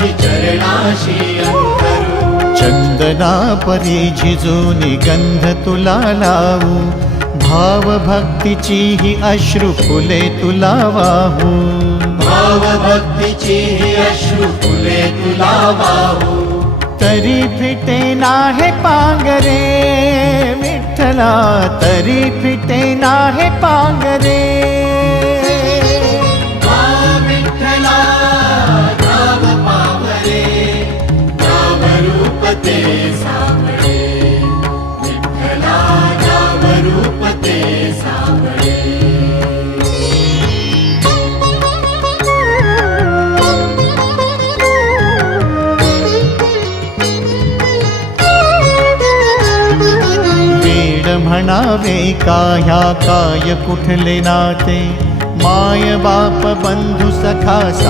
माझी चरणाशी अंतरू। चंदना परी झिजूनी गंध तुला लावू, भाव भक्तीची ही अश्रु फुले तुला वाहू। भाव भक्तीची ही अश्रु फुले तुला वाहू। तरी फिटे नाहे पांगरे विठ्ठला, तरी फिटे नाहे पांगरे। विठ्ठला नाव पावरे, नाव रूप ते सावळे। विठ्ठला नाव रूप ते सावळे। म्हणावे काह्या काय कुठले नाते, माय बाप बंधु सखा